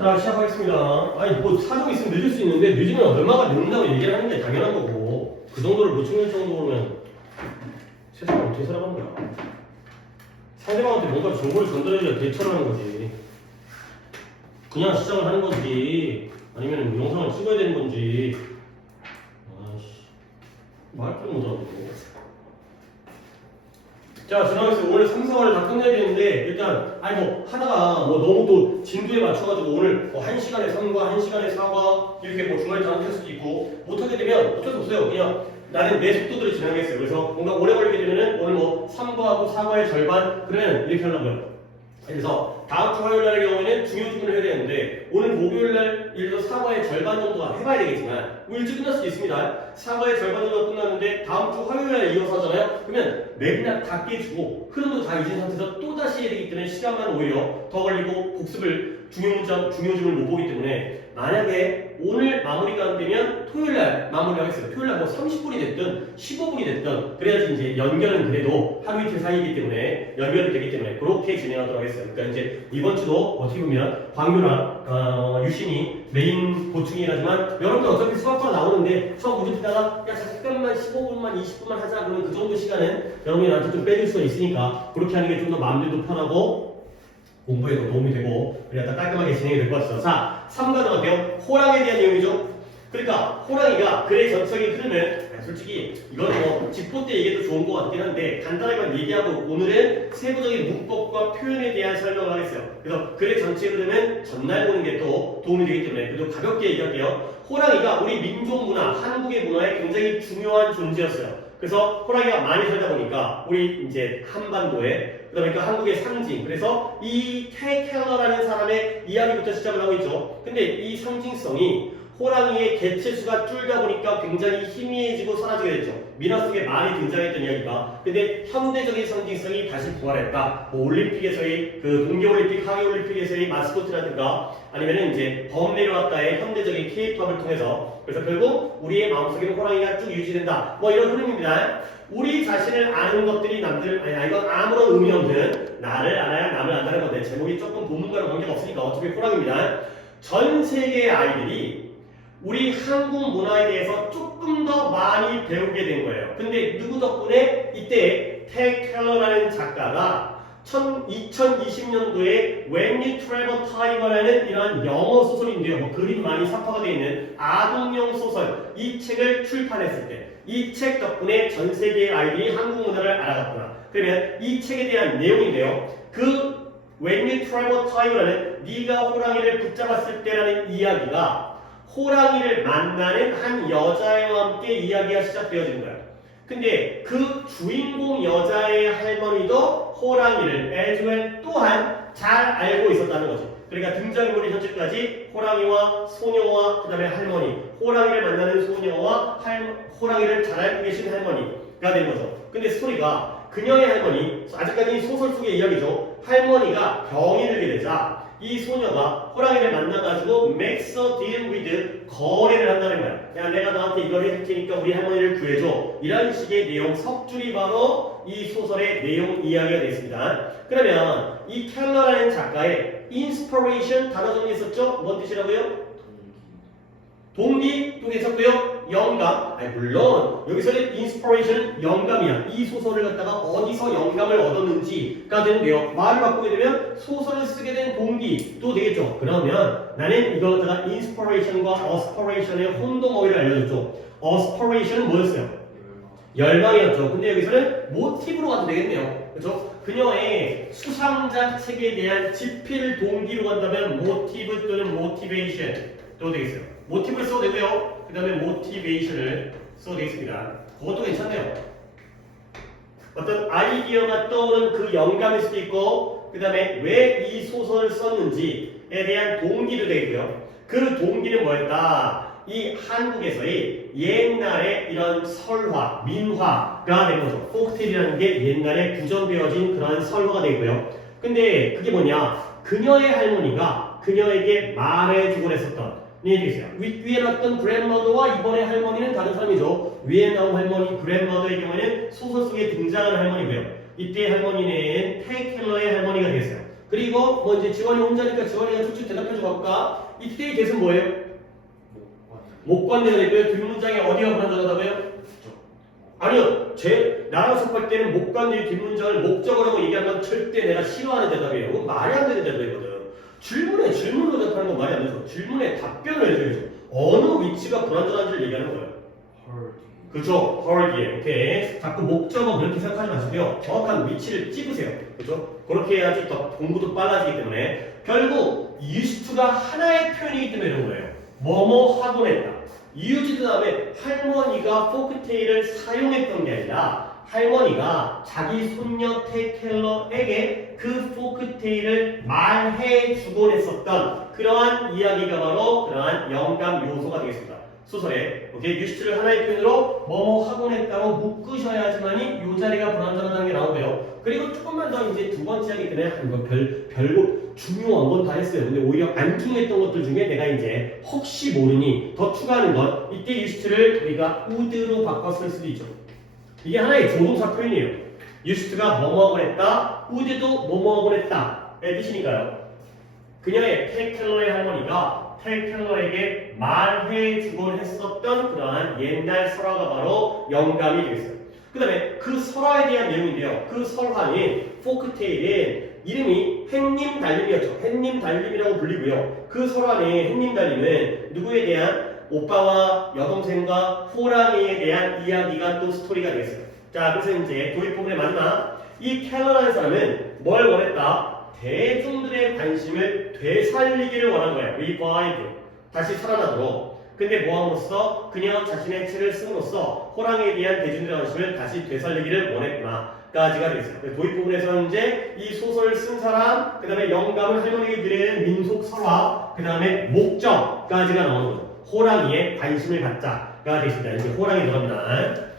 자, 시작하겠습니다. 아니, 뭐, 사정이 있으면 늦을 수 있는데, 늦으면 얼마가 늦는다고 얘기를 하는 게 당연한 거고, 그 정도를 못 챙길 정도면 세상을 어떻게 살아가는 거야? 상대방한테 뭔가 정보를 전달해줘야 대처를 하는 거지. 그냥 시작을 하는 건지, 아니면 영상을 찍어야 되는 건지, 아이씨, 말도 못하고. 자, 지나가면서 오늘 3, 4화를 다 끝내야 되는데, 일단, 아니, 뭐, 하다가, 뭐, 너무 또 진도에 맞춰가지고, 오늘 뭐 1시간에 3과, 1시간에 4과, 이렇게 뭐 중간에 다 못할 수도 있고, 못하게 되면 어쩔 수 없어요. 그냥 나는 내 속도대로 진행하겠어요. 그래서 뭔가 오래 걸리게 되면은, 오늘 뭐 3과하고 4과의 절반, 그러면 이렇게 하려고요. 그래서 다음 주 화요일 날의 경우에는 중요 주문을 해야 되는데 오늘 목요일 날 예를 들어 사과의 절반 정도가 해봐야 되겠지만 뭐 일찍 끝날 수도 있습니다. 사과의 절반 정도가 끝났는데 다음 주 화요일 날 이어서 하잖아요. 그러면 맥락 다 깨주고 흐름도 다 잊은 상태에서 또 다시 해야 되기 때문에 시간만 오히려 더 걸리고 복습을 중요 문장, 중요 주문을 못 보기 때문에 만약에 오늘 마무리가 안 되면 토요일 날 마무리를 하겠어요. 토요일 날 뭐 30분이 됐든 15분이 됐든 그래야지 이제 연결은 그래도 하루 이틀 사이이기 때문에 연결이 되기 때문에 그렇게 진행하도록 하겠어요. 그러니까 이제 이번 주도 어떻게 보면 광규랑 유신이 메인 보충이긴 하지만 여러분들 어차피 수학과 나오는데 수학 문제 풀다가 야 잠깐만 15분만 20분만 하자 그러면 그 정도 시간은 여러분이 나한테 좀 빼줄 수가 있으니까 그렇게 하는 게 좀 더 마음들도 편하고 공부에도 도움이 되고 그래야 깔끔하게 진행이 될 것 같아요. 자, 3과는 어때요? 호랑이에 대한 내용이죠. 그러니까 호랑이가 글의 전체적인 흐름을 솔직히 이거는 뭐 직보 때 얘기해도 좋은 것 같긴 한데 간단하게만 얘기하고 오늘은 세부적인 문법과 표현에 대한 설명을 하겠어요. 그래서 글의 전체 흐름은 전날 보는 게 또 도움이 되기 때문에 그래도 가볍게 얘기할게요. 호랑이가 우리 민족 문화, 한국의 문화에 굉장히 중요한 존재였어요. 그래서 호랑이가 많이 살다 보니까 우리 이제 한반도에 그러니까 한국의 상징. 그래서 이 테켈러라는 사람의 이야기부터 시작을 하고 있죠. 근데 이 상징성이 호랑이의 개체수가 줄다 보니까 굉장히 희미해지고 사라지게 됐죠. 민화 속에 많이 등장했던 이야기가. 근데 현대적인 상징성이 다시 부활했다. 뭐 올림픽에서의 그 동계올림픽, 하계올림픽에서의 마스코트라든가 아니면은 이제 범 내려왔다의 현대적인 케이팝을 통해서 그래서 결국 우리의 마음속에는 호랑이가 쭉 유지된다. 뭐 이런 흐름입니다. 우리 자신을 아는 것들이 남들 이건 아무런 의미 없는 나를 알아야 남을 안다는 건데 제목이 조금 본문과는 관계가 없으니까 어차피 호랑이입니다. 전 세계의 아이들이 우리 한국 문화에 대해서 조금 더 많이 배우게 된 거예요. 근데 누구 덕분에 이때 텍 켈러라는 작가가 2020년도에 When You Travel Time이라는 이런 영어 소설인데요. 뭐 그림 많이 삽화가 되어 있는 아동용 소설 이 책을 출판했을 때 이 책 덕분에 전 세계의 아이들이 한국 문화를 알아갔구나. 그러면 이 책에 대한 내용인데요. 그 When You Travel Time이라는 네가 호랑이를 붙잡았을 때라는 이야기가 호랑이를 만나는 한 여자애와 함께 이야기가 시작되어지는 거야. 근데 그 주인공 여자의 할머니도 호랑이를 에즈웰 또한 잘 알고 있었다는 거죠. 그러니까 등장인물이 현재까지 호랑이와 소녀와 그 다음에 할머니, 호랑이를 만나는 소녀와 호랑이를 잘 알고 계신 할머니가 된 거죠. 근데 스토리가 그녀의 할머니, 아직까지 소설 속의 이야기죠. 할머니가 병이 들게 되자 이 소녀가 호랑이를 만나가지고 makes a deal with 거래를 한다는 거야. 야 내가 너한테 이걸 해줄 테니까 우리 할머니를 구해줘. 이런 식의 내용 석줄이 바로 이 소설의 내용 이야기가 되겠습니다. 그러면 이 켈러라는 작가의 inspiration 단어 정리했었죠? 뭔 뜻이라고요? 동기 또 괜찮고요. 영감. 아니 물론 여기서는 inspiration은 영감이야. 이 소설을 갖다가 어디서 영감을 얻었는지가 되는데요. 말을 바꾸게 되면 소설을 쓰게 된 동기도 되겠죠. 그러면 나는 이걸 갖다가 inspiration과 aspiration의 혼동어휘를 알려줬죠. aspiration은 뭐였어요? 열망이었죠. 근데 여기서는 모티브로 가도 되겠네요. 그렇죠? 그녀의 수상작 책에 대한 집필 동기로 간다면 모티브 또는 모티베이션 또 되겠어요. 모티브를 써도 되고요. 그 다음에 모티베이션을 써도 되겠습니다. 그것도 괜찮네요. 어떤 아이디어가 떠오른 그 영감일 수도 있고 그 다음에 왜 이 소설을 썼는지에 대한 동기도 되고요. 그 동기는 뭐였다? 이 한국에서의 옛날에 이런 설화, 민화가 된 거죠. 포크테일이라는 게 옛날에 구전되어진 그러한 설화가 되고요. 근데 그게 뭐냐? 그녀의 할머니가 그녀에게 말해주곤 했었던 얘기겠어요. 위에 나왔던 그랜머더와 이번에 할머니는 다른 사람이죠. 위에 나온 할머니, 그랜머더의 경우에는 소설 속에 등장하는 할머니고요. 이때 할머니는 테이켈러의 할머니가 되겠어요. 그리고 뭐 이제 지원이 혼자니까 지원이가 초치 대답해줘 볼까? 이때의 대은 뭐예요? 목관대가 되고요. 뒷문장에 어디가 불안정하다고요? 아니요. 나랑 수업할 때는 목관대 뒷문장을 목적어라고 얘기하는 건 절대 내가 싫어하는 대답이에요. 그건 말이 안 되는 대답이거든. 질문에 질문으로 대답하는 건 말이 안 돼서 질문에 답변을 해줘야죠. 어느 위치가 불안정한지를 얘기하는 거예요. 그죠? hard에. 오케이. 자꾸 목적어 그렇게 생각하지 마시고요. 정확한 위치를 찍으세요. 그죠? 그렇게 해야지 더 공부도 빨라지기 때문에 결국 used to가 하나의 표현이기 때문에 이런 거예요. 뭐뭐 하곤 했다. used 다음에 할머니가 포크테일을 사용했던 게 아니라 할머니가 자기 손녀 테켈러에게 그 포크테일을 말해주곤 했었던 그러한 이야기가 바로 그러한 영감 요소가 되겠습니다. 소설에 오케이 유시트를 하나의 표현으로 뭐뭐 하곤 했다고 묶으셔야지만이 이 자리가 불안정하다는 게 나오고요. 그리고 조금만 더 이제 두 번째 하기 때문에 한번 별거 중요한 건 다 했어요. 근데 오히려 안 중요했던 것들 중에 내가 이제 혹시 모르니 더 추가하는 건 이때 유시트를 우리가 would로 바꿔 쓸 수도 있죠. 이게 하나의 조동사 표현이에요. 유시트가 뭐뭐 하곤 했다, would도 뭐뭐 하곤 했다 의 뜻이니까요. 그녀의 테켈러의 할머니가 테켈러에게 말해주곤 했었던 그러한 옛날 설화가 바로 영감이 되겠어요. 그 다음에 그 설화에 대한 내용인데요. 그 설화는 포크테일의 이름이 햇님 달님이었죠. 햇님 달님이라고 불리고요. 그 설화는 햇님 달님은 누구에 대한 오빠와 여동생과 호랑이에 대한 이야기가 또 스토리가 되겠어요. 자, 그래서 이제 도입 부분의 마지막 이 켈러라는 사람은 뭘 원했다? 대중들의 관심을 되살리기를 원한 거예요. revive. 다시 살아나도록. 근데 뭐함으로써 그녀 자신의 책을 쓰므로써 호랑이에 대한 대중들의 관심을 다시 되살리기를 원했구나. 까지가 되겠어요. 도입 부분에서는 이제 이 소설을 쓴 사람, 그 다음에 영감을 할머니에게 드리는 민속 설화, 그 다음에 목적까지가 나오는 거죠. 호랑이에 관심을 갖자가 되겠습니다. 이제 호랑이 들어갑니다.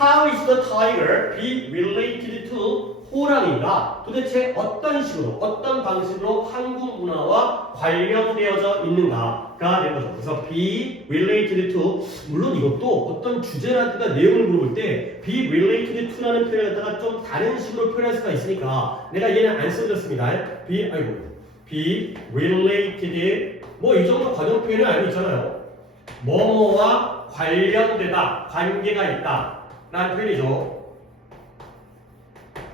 How is the tiger be related to 호랑이가 도대체 어떤 식으로, 어떤 방식으로 한국 문화와 관련되어져 있는가가 된 거죠. 그래서 be related to, 물론 이것도 어떤 주제라든가 내용을 물어볼 때 be related to라는 표현을 갖다가 좀 다른 식으로 표현할 수가 있으니까 내가 얘는 안 써줬습니다. be related, 뭐 이 정도 관용 표현을 알고 있잖아요. 뭐뭐와 관련되다, 관계가 있다 라는 표현이죠.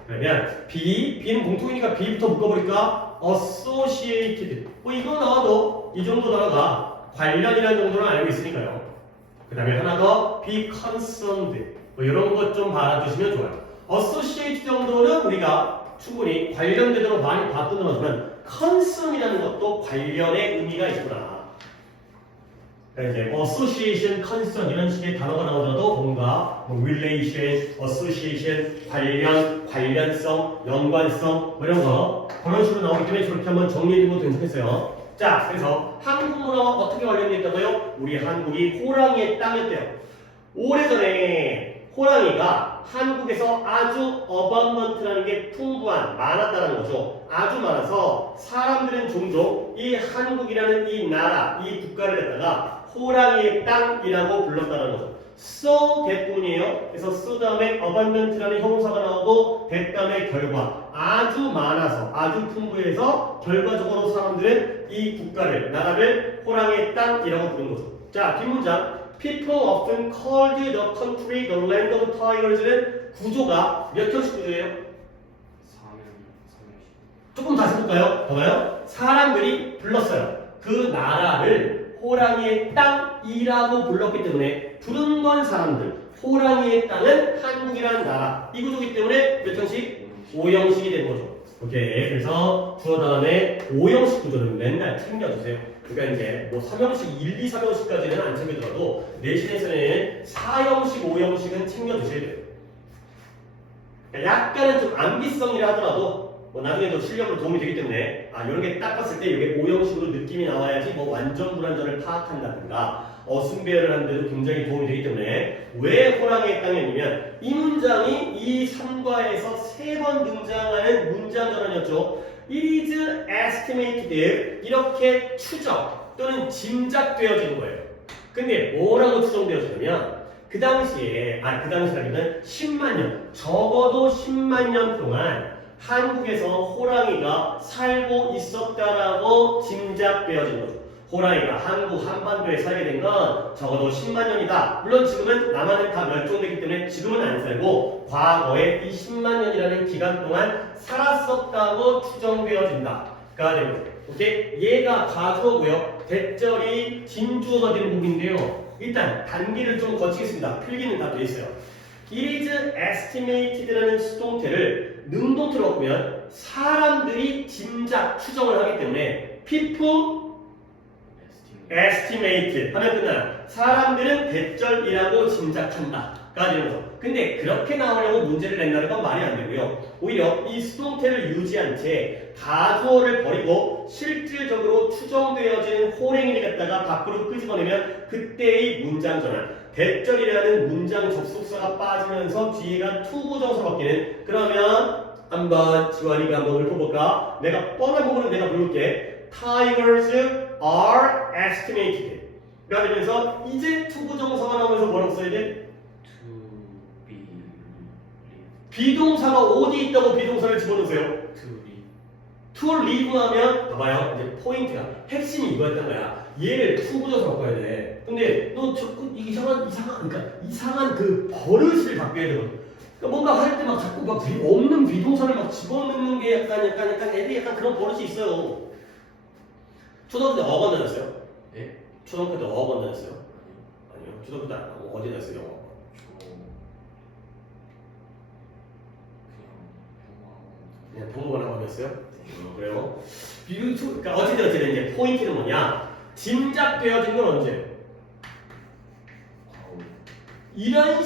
그러면 B는 공통이니까 B부터 묶어버릴까? associated. 뭐 이거 나와도 이 정도 단어가 관련이라는 정도는 알고 있으니까요. 그 다음에 하나 더 be concerned. 뭐 이런 것 좀 알아두시면 좋아요. associated 정도는 우리가 충분히 관련되도록 많이 봤던 단어지만 concern이라는 것도 관련의 의미가 있구나. 그러니까 이제 association, concern 이런 식의 단어가 나오더라도 뭔가 relation, association, 관련성, 연관성 뭐 이런 거 그런 식으로 나오기 때문에 저렇게 한번 정리해주면 괜찮겠어요. 자, 그래서 한국 문화와 어떻게 관련되어 있다고요? 우리 한국이 호랑이의 땅이었대요. 오래전에 호랑이가 한국에서 아주 어반던트라는 게 풍부한, 많았다는 거죠. 아주 많아서 사람들은 종종 이 한국이라는 이 나라, 이 국가를 갖다가 호랑이의 땅이라고 불렀다는 거죠. so 대부분이에요. 그래서 so 다음에 abundant라는 형용사가 나오고 that 다음에 결과. 아주 많아서, 아주 풍부해서 결과적으로 사람들은 이 국가를, 나라를 호랑이의 땅이라고 부르는 거죠. 자, 뒷문장. People often called the country the land of tigers는 구조가 몇 형식 구조예요? 조금 다시 볼까요? 봐봐요. 사람들이 불렀어요. 그 나라를 호랑이의 땅이라고 불렀기 때문에 부른 건 사람들. 호랑이의 땅은 한국이라는 나라. 이 구조이기 때문에 몇 형식? 5형식이 된 거죠. 오케이. 그래서 주어 다음에 5형식 구조는 맨날 챙겨주세요. 그러니까 이제 뭐 3형식, 1, 2, 3형식까지는 안 챙겨주더라도 내신에서는 4형식, 5형식은 챙겨주셔야 돼요. 그러니까 약간은 좀 암기성이라 하더라도 뭐 나중에도 실력으로 도움이 되기 때문에 이런 게 딱 봤을 때 이게 5형식으로 느낌이 나와야지 뭐 완전 불완전을 파악한다든가 어순배열을 하는데도 굉장히 도움이 되기 때문에 왜 호랑이의 땅이었냐면 이 문장이 이 3과에서 3번 등장하는 문장 전환이었죠. It is estimated 이렇게 추정 또는 짐작되어지는 거예요. 근데 뭐라고 추정되어지냐면 그 당시라기는 10만 년 적어도 10만 년 동안 한국에서 호랑이가 살고 있었다라고 짐작되어진 거죠. 호랑이가 한국 한반도에 살게 된 건 적어도 10만 년이다. 물론 지금은 남한은 다 멸종되기 때문에 지금은 안 살고 과거에 이 10만 년이라는 기간 동안 살았었다고 추정되어진다. 가 되는 거죠. 오케이? 얘가 가주어고요. 대절이 진주어가 되는 부분인데요. 일단 단기를 좀 거치겠습니다. 필기는 다 돼 있어요. It is estimated라는 수동태를 능동태로 바꾸면 사람들이 짐작, 추정을 하기 때문에 people estimate 하면 끝나요. 사람들은 대절이라고 짐작한다. 가 되는 거죠. 근데 그렇게 나오려고 문제를 낸다는 건 말이 안 되고요. 오히려 이 수동태를 유지한 채 가주어를 버리고 실질적으로 추정되어지는 호랭이를 갖다가 밖으로 끄집어내면 그때의 문장 전환. 대절이라는 문장 접속사가 빠지면서 뒤에가 투부정사로 바뀌는. 그러면 한번 지원이가 한번 읊어볼까? 내가 뻔한 부분은 내가 부를게. Tigers are estimated. 가 되면서 이제 투부정사가 나오면서 뭐라고 써야 돼? 비동사가 어디 있다고 비동사를 집어넣으세요? to live 하면 봐봐요. 이제 포인트가 핵심이 이거였던 거야. 얘를 투부정사로 바꿔야 돼. 근데 너 자꾸 이상한 그 버릇을 바뀌어야 되거든. 그러니까 뭔가 할 때 막 자꾸 막 없는 비동사를 막 집어넣는 게 약간 애들이 약간 그런 버릇이 있어요. 초등학교 때 어학원 다녔어요? 예? 초등학교 때 어학원 다녔어요? 아니요. 초등학교 때 어디 다녔어요? 영어? 그냥 평범한 학원이었어요? 그래요? 그러니까 어쨌든 이제 포인트는 뭐냐? 짐작되어진 건 언제? 이런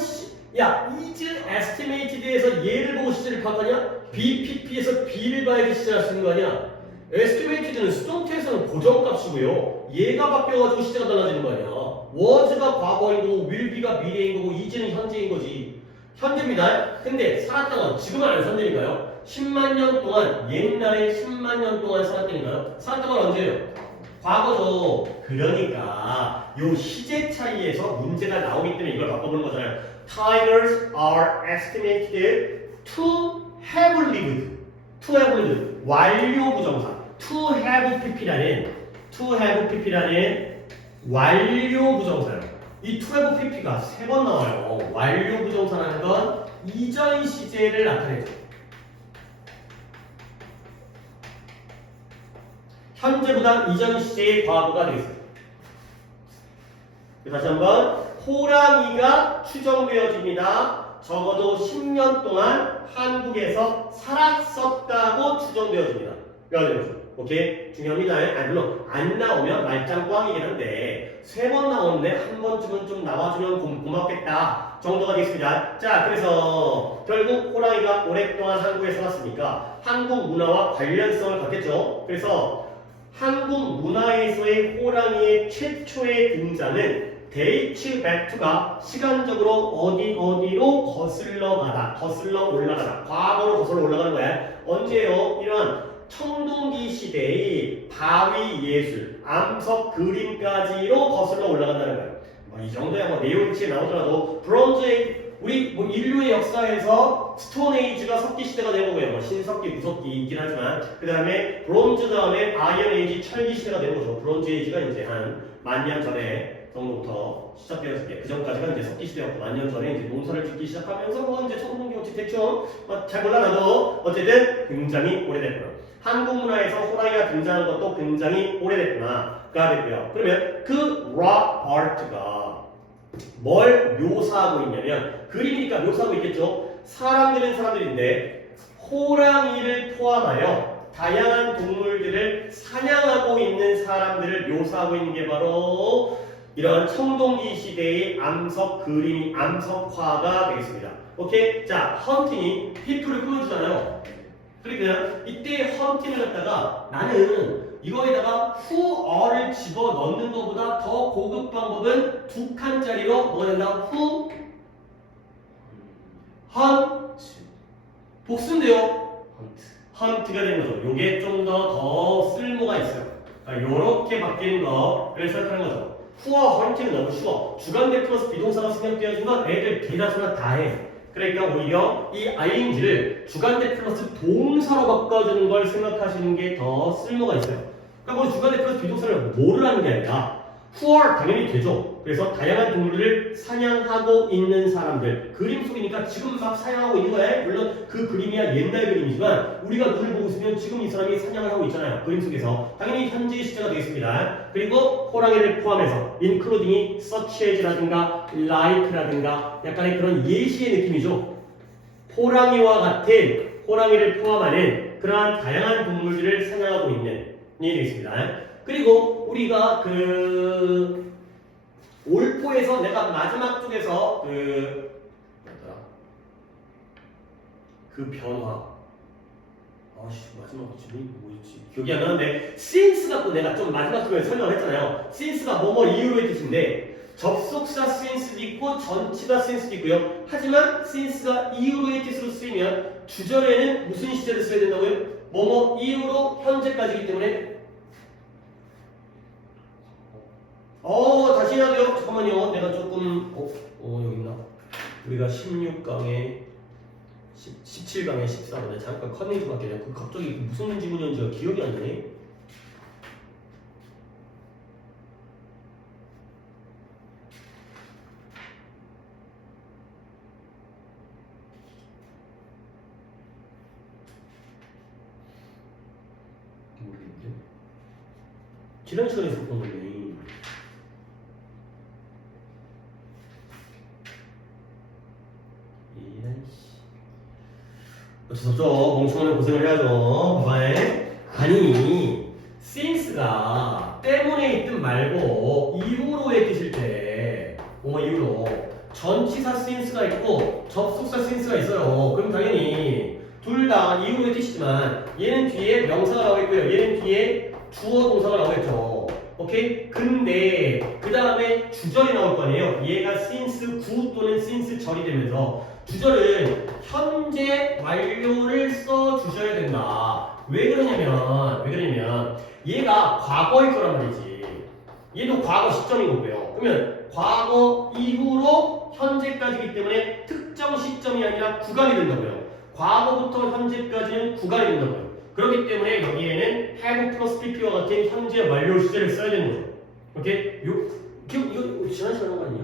야, is estimated에서 얘를 보고 시제를 파악하냐? BPP에서 B를 봐야지 시제할 수 있는 거 아니야? estimated는 수동태에서는 고정값이고요. 얘가 바뀌어가지고 시제가 달라지는 거 아니야? was가 과거인 거고, will be가 미래인 거고, is는 현재인 거지. 현재입니다. 근데 살았던 건 지금은 안 현재인가요? 10만 년 동안, 옛날에 10만 년 동안 살았던가요? 살았던 건 언제예요? 과거죠. 그러니까 요 시제 차이에서 문제가 나오기 때문에 이걸 바꿔보는 거잖아요. Tigers are estimated to have lived. To have lived. 완료 부정사. To have pp라는 완료 부정사예요. 이 to have pp가 3번 나와요. 완료 부정사라는 건 이전 시제를 나타내죠. 현재보다 이전 시제의 과거가 되겠습니다. 다시 한번 호랑이가 추정되어집니다. 적어도 10년 동안 한국에서 살았었다고 추정되어집니다. 오케이? 중요합니다. 물론 안 나오면 말짱 꽝이긴 한데 3번 나오는데 한 번쯤은 좀 나와주면 고맙겠다 정도가 되겠습니다. 자, 그래서 결국 호랑이가 오랫동안 한국에 살았으니까 한국 문화와 관련성을 갖겠죠. 그래서 한국 문화에서의 호랑이의 최초의 등장은 dates back to가 시간적으로 어디로 거슬러 올라가다 과거로 거슬러 올라가는 거야. 언제요? 이런 청동기 시대의 바위 예술, 암석 그림까지로 거슬러 올라간다는 거예요. 이 정도야 내용치에 나오더라도 브론즈 우리 인류의 역사에서 스톤 에이지가 석기 시대가 되는 거고요. 신석기, 무석기 있긴 하지만 그 다음에 브론즈 다음에 아이언 에이지, 철기 시대가 되는 거죠. 브론즈 에이지가 이제 한 10,000년 전에 정도부터 시작되었을 때 그 전까지가 이제 석기 시대였고 10,000년 전에 이제 농사를 짓기 시작하면서 이제 청동기 어찌 대충 잘 몰라 나도 어쨌든 굉장히 오래됐구나. 한국 문화에서 호랑이가 등장한 것도 굉장히 오래됐구나가 됐고요. 그러면 그 rock art가 뭘 묘사하고 있냐면 그림이니까 묘사하고 있겠죠. 사람들은 사람들인데 호랑이를 포함하여 다양한 동물들을 사냥하고 있는 사람들을 묘사하고 있는 게 바로 이런 청동기 시대의 암석 그림, 암석화가 되겠습니다. 오케이? 자, 헌팅이 피플을 꾸며주잖아요. 그러니까 이때 헌팅을 갖다가 나는 이거에다가 who어를 집어넣는 것보다 더 고급 방법은 2칸짜리로 뭐가 된다? who, hunt, 복수인데요. 헌트가 되는 거죠. 요게 좀 더 쓸모가 있어요. 그러니까 요렇게 바뀌는 거를 생각하는 거죠. 후어 헌팅은 너무 쉬워. 주관대 플러스 비동사가 생략되어진 건 애들 대다수가 다 해. 그러니까 오히려 이 ing를 주관대 플러스 동사로 바꿔주는 걸 생각하시는 게 더 쓸모가 있어요. 그러니까 뭐 주관대 플러스 비동사를 뭐를 하는 게 아니라 who are 당연히 되죠. 그래서 다양한 동물들을 사냥하고 있는 사람들. 그림 속이니까 지금 막 사냥하고 있는 거야. 물론 그 그림이야 옛날 그림이지만 우리가 눈을 보고 있으면 지금 이 사람이 사냥을 하고 있잖아요. 그림 속에서. 당연히 현재 시제가 되겠습니다. 그리고 호랑이를 포함해서 including이 such as라든가 like라든가 약간의 그런 예시의 느낌이죠. 호랑이와 같은 호랑이를 포함하는 그러한 다양한 동물들을 사냥하고 있는 이 되겠습니다. 그리고 우리가 그 올포에서 내가 마지막 쪽에서 그 변화 마지막 질문이 뭐였지? 기억이 안 나는데 since 갖고 내가 좀 마지막 쪽에 설명을 했잖아요. since가 뭐뭐 이유로의 뜻인데 접속사 since도 있고 전치사 since도 있고요. 하지만 since가 이유로의 뜻으로 쓰이면 주절에는 무슨 시제를 써야 된다고요? 뭐뭐 이유로 현재까지이기 때문에 다시 해야 돼요. 잠깐만요. 내가 조금 여기 있나? 우리가 16강에 17강에 14강에 잠깐 컨닝 좀 할게요. 갑자기 무슨 질문이었는지가 기억이 안 나네. 모르겠는데. 지난 시간에 했던 건데. 어쩌죠? 멍청한 고생을 해야죠. 봐봐요. 아니, since가 때문에 있든 말고 이후로의 뜻일 때, 이후로 전치사 since가 있고 접속사 since가 있어요. 그럼 당연히 둘 다 이후로의 뜻이지만 얘는 뒤에 명사가 나오겠고요. 얘는 뒤에 주어 동사가 나오겠죠. 오케이? 근데 그 다음에 주절이 나올 거 아니에요. 얘가 since 구 또는 since 절이 되면서 주절은 현재 완료를 써 주셔야 된다. 왜 그러냐면 얘가 과거일 거란 말이지. 얘도 과거 시점인 거고요. 그러면 과거 이후로 현재까지이기 때문에 특정 시점이 아니라 구간이 된다고요. 과거부터 현재까지는 구간이 된다고요. 그렇기 때문에 여기에는 have 플러스 pp와 같은 현재 완료 시제를 써야 되는 거죠. 오케이? 이거 지난 시간 한 거 아니야?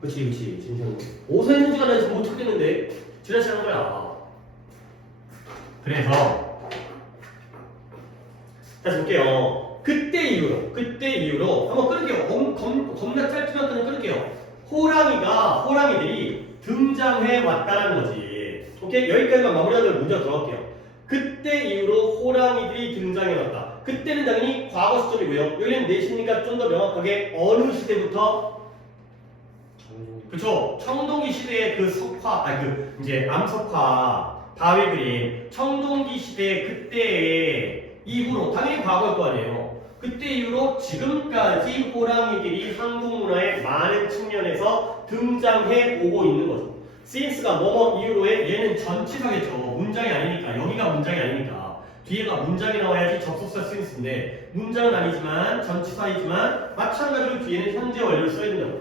그치. 지난 시간. 어디서 했는지가 나 지금 못 찾겠는데 지난 시간 한 거야. 그래서 다시 볼게요. 그때 이후로 한번 끊을게요. 겁나 짧지만 그냥 끊을게요. 호랑이들이 등장해 왔다는 거지. 오케이? 여기까지만 마무리하면 문제가 들어갈게요. 그때 이후로 호랑이들이 등장해 왔다. 그때는 당연히 과거 시점이고요. 여기는 내시니까 좀 더 명확하게 어느 시대부터? 그쵸? 청동기 시대의 그 이제 암석화 다윈 그림 청동기 시대 그때 이후로 당연히 과거일 거 아니에요. 그때 이후로 지금까지 호랑이들이 한국 문화의 많은 측면에서 등장해 오고 있는 거죠. since가 뭐뭐 이후로에 얘는 전치사겠죠. 문장이 아니니까. 여기가 문장이 아니니까. 뒤에가 문장이 나와야지 접속사 since인데 문장은 아니지만 전치사이지만 마찬가지로 뒤에는 현재 완료를 써야 된다고.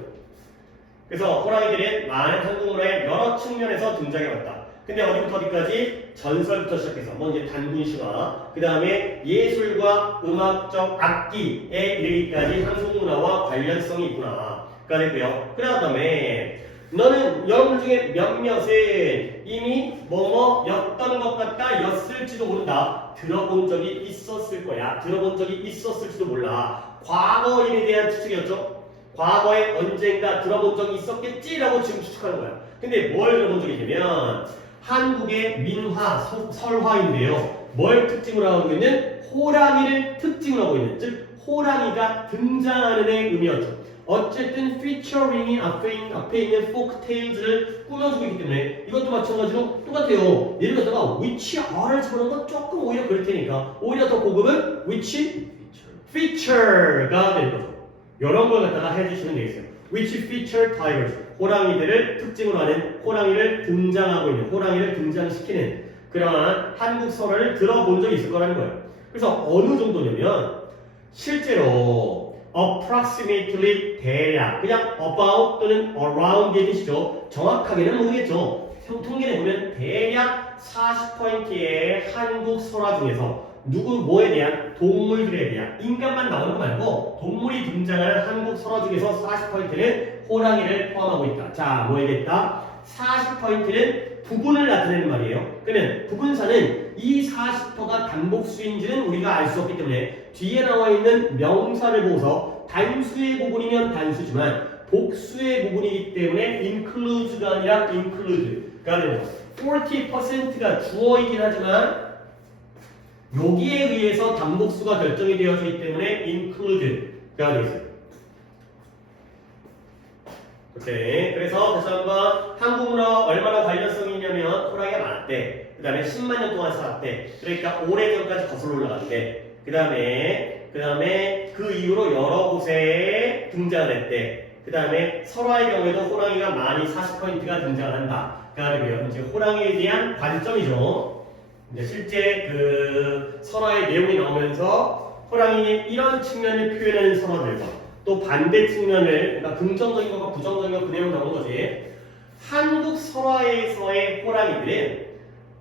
그래서 호랑이들은 많은 한국 문화의 여러 측면에서 등장해 왔다. 근데 어디부터 어디까지? 전설부터 시작해서 먼저 단군시와 그 다음에 예술과 음악적 악기에 이르기까지 한국 문화와 관련성이 있구나. 가 됐고요. 그 다음에 너는 여러분 중에 몇몇은 이미 뭐뭐였던 것 같다 였을지도 모른다. 들어본 적이 있었을 거야. 들어본 적이 있었을지도 몰라. 과거인에 대한 추측이었죠. 과거에 언젠가 들어본 적이 있었겠지라고 지금 추측하는 거야. 근데 뭘 들어본 적이 되면 한국의 민화, 설화인데요. 뭘 특징으로 하고 있는? 호랑이를 특징으로 하고 있는, 즉 호랑이가 등장하는 애 의미였죠. 어쨌든 featuring이 앞에 있는 folktales를 꾸며주고 있기 때문에 이것도 마찬가지로 똑같아요. 예를 들어서 which are를 잡는 건 조금 오히려 그럴 테니까 오히려 더 고급은 which feature가 되는 거죠. 이런 걸 갖다가 해주시면 되겠어요. which feature tigers 호랑이들을 특징으로 하는 호랑이를 등장하고 있는 호랑이를 등장시키는 그러한 한국 설화를 들어본 적이 있을 거라는 거예요. 그래서 어느 정도냐면 실제로 approximately 대략 그냥 about 또는 around의 뜻이죠. 정확하게는 모르겠죠. 통계를 보면 대략 40%의 한국 설화 중에서 누구 뭐에 대한 동물들에 대한 인간만 나오는 거 말고 동물이 등장하는 한국 설화 중에서 40%는 호랑이를 포함하고 있다. 자, 뭐 얘기했다? 40%는 부분을 나타내는 말이에요. 그러면 부분사는 이 40%가 단복수인지는 우리가 알 수 없기 때문에 뒤에 나와 있는 명사를 보고서 단수의 부분이면 단수지만 복수의 부분이기 때문에 include가 아니라 include가 되는 40%가 주어이긴 하지만 여기에 의해서 단복수가 결정이 되어져 있기 때문에 include가 되어 있어요. 오케이. 그래서 다시 한번 한국문화와 얼마나 관련성이 있냐면 호랑이가 많았대. 그 다음에 10만 년 동안 살았대. 그러니까 오래전까지 거슬러 올라갔대. 그 다음에 그 이후로 여러 곳에 등장을 했대. 그 다음에 설화의 경우에도 호랑이가 많이 40%가 등장을 한다. 그러니까 이제 호랑이에 대한 관점이죠. 이제 실제 그 설화의 내용이 나오면서 호랑이의 이런 측면을 표현하는 설화들과 또 반대 측면을, 그러니까 긍정적인 것과 부정적인 것 그 내용 나오는 거지. 한국 설화에서의 호랑이들은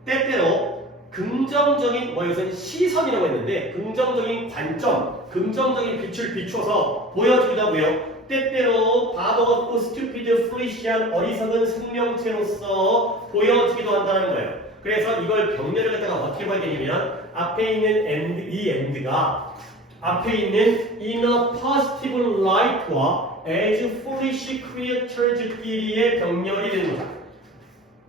때때로 긍정적인, 이것은 시선이라고 했는데 긍정적인 관점, 긍정적인 빛을 비춰서 보여주기도 하고요. 때때로 바보 같고 스튜피드, 플리시한 어리석은 생명체로서 보여주기도 한다는 거예요. 그래서 이걸 병렬을 갖다가 어떻게 봐야 되냐면 앞에 있는 and, 이 and가 앞에 있는 in a positive light와 as foolish creatures끼리의 병렬이 되는 거죠.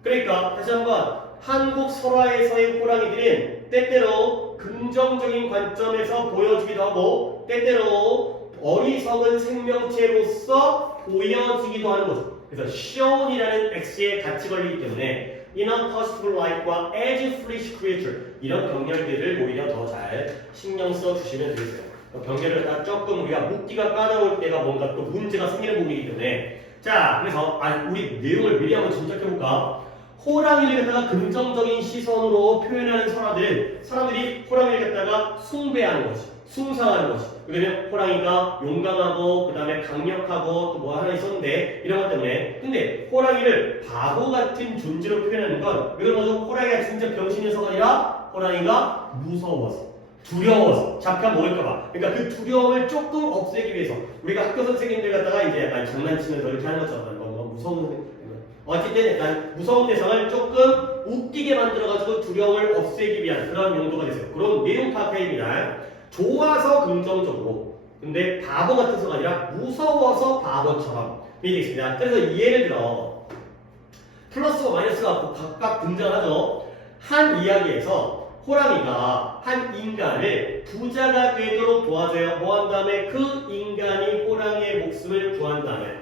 그러니까 다시 한번 한국 설화에서의 호랑이들은 때때로 긍정적인 관점에서 보여주기도 하고 때때로 어리석은 생명체로서 보여지기도 하는 거죠. 그래서 shown이라는 X에 같이 걸리기 때문에 in a positive light과 as foolish creature 이런 병렬들을 오히려 더 잘 신경 써 주시면 되겠어요. 병렬을 다 조금 우리가 묻기가 까다로울 때가 뭔가 또 문제가 생기는 부분이기 때문에 자, 그래서 우리 내용을 미리 한번 짐작해볼까? 호랑이를 갖다가 긍정적인 시선으로 표현하는 사람들이 호랑이를 갖다가 숭배하는 것이, 숭상하는 것이. 왜냐면 호랑이가 용감하고 그 다음에 강력하고 또 뭐 하나 있었는데 이런 것 때문에. 근데 호랑이를 바보 같은 존재로 표현하는 건 왜 그런 거죠? 호랑이가 진짜 병신이어서가 아니라 호랑이가 무서워서, 두려워서 잡혀 먹을까봐. 그러니까 그 두려움을 조금 없애기 위해서 우리가 학교 선생님들 갖다가 이제 약간 장난치면서 이렇게 하는 것처럼 뭐 무서운 어쨌든 약간 무서운 대상을 조금 웃기게 만들어가지고 두려움을 없애기 위한 그런 용도가 됐어요. 그런 내용 파악입니다. 좋아서 긍정적으로, 근데 바보 같아서가 아니라 무서워서 바보처럼 되겠습니다. 그래서 예를 들어 플러스와 마이너스가 각각 등장하죠. 한 이야기에서 호랑이가 한 인간을 부자가 되도록 도와줘요. 뭐 한 다음에 그 인간이 호랑이의 목숨을 구한 다음에